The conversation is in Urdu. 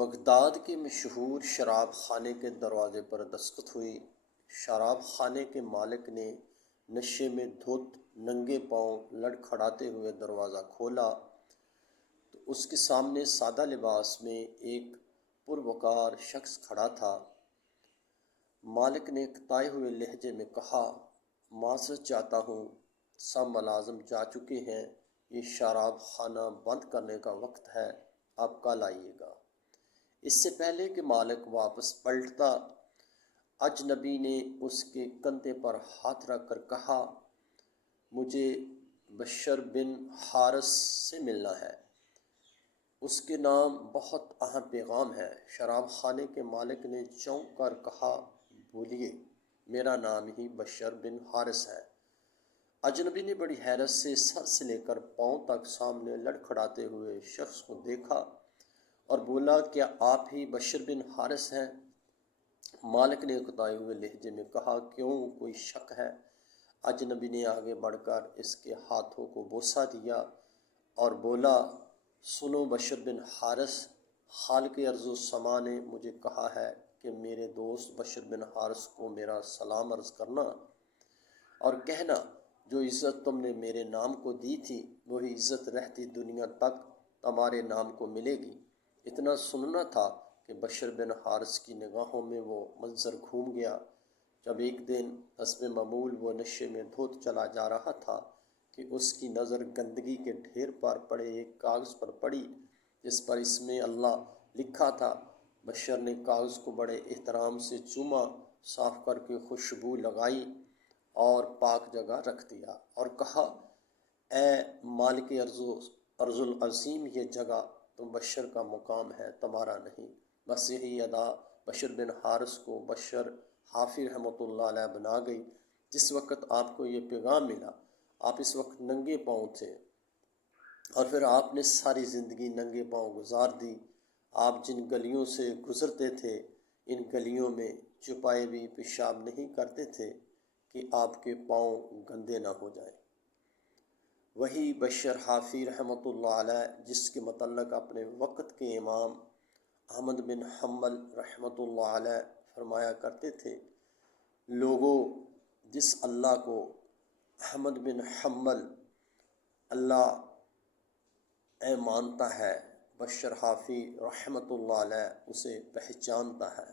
بغداد کے مشہور شراب خانے کے دروازے پر دستخط ہوئی۔ شراب خانے کے مالک نے نشے میں دھت ننگے پاؤں لڑکھڑاتے ہوئے دروازہ کھولا تو اس کے سامنے سادہ لباس میں ایک پروقار شخص کھڑا تھا۔ مالک نے اکتائے ہوئے لہجے میں کہا، معذرت چاہتا ہوں، سب ملازم جا چکے ہیں، یہ شراب خانہ بند کرنے کا وقت ہے، آپ کل آئیے گا۔ اس سے پہلے کہ مالک واپس پلٹتا، اجنبی نے اس کے کندھے پر ہاتھ رکھ کر کہا، مجھے بشر بن حارث سے ملنا ہے، اس کے نام بہت اہم پیغام ہے۔ شراب خانے کے مالک نے چونک کر کہا، بولیے، میرا نام ہی بشر بن حارث ہے۔ اجنبی نے بڑی حیرت سے سر سے لے کر پاؤں تک سامنے لڑکھڑاتے ہوئے شخص کو دیکھا اور بولا، کیا آپ ہی بشر بن حارث ہیں؟ مالک نے اکتائے ہوئے لہجے میں کہا، کیوں، کوئی شک ہے؟ اجنبی نے آگے بڑھ کر اس کے ہاتھوں کو بوسہ دیا اور بولا، سنو بشر بن حارث، خالق ارض و سما نے مجھے کہا ہے کہ میرے دوست بشر بن حارث کو میرا سلام عرض کرنا اور کہنا، جو عزت تم نے میرے نام کو دی تھی وہی عزت رہتی دنیا تک تمہارے نام کو ملے گی۔ اتنا سننا تھا کہ بشر بن حارث کی نگاہوں میں وہ منظر گھوم گیا جب ایک دن حسب معمول وہ نشے میں دھت چلا جا رہا تھا کہ اس کی نظر گندگی کے ڈھیر پر پڑے ایک کاغذ پر پڑی جس پر اس میں اللہ لکھا تھا۔ بشر نے کاغذ کو بڑے احترام سے چوما، صاف کر کے خوشبو لگائی اور پاک جگہ رکھ دیا اور کہا، اے مالک ارض العظیم، یہ جگہ تو بشر کا مقام ہے، تمہارا نہیں۔ بس یہی ادا بشر بن حارث کو بشر حافی رحمۃ اللہ علیہ بنا گئی۔ جس وقت آپ کو یہ پیغام ملا، آپ اس وقت ننگے پاؤں تھے اور پھر آپ نے ساری زندگی ننگے پاؤں گزار دی۔ آپ جن گلیوں سے گزرتے تھے، ان گلیوں میں چھپائے بھی پیشاب نہیں کرتے تھے کہ آپ کے پاؤں گندے نہ ہو جائیں۔ وہی بشر حافی رحمۃ اللہ علیہ جس کے متعلق اپنے وقت کے امام احمد بن حنبل رحمۃ اللہ علیہ فرمایا کرتے تھے، لوگوں، جس اللہ کو احمد بن حنبل اللہ مانتا ہے، بشر حافی رحمۃ اللہ علیہ اسے پہچانتا ہے۔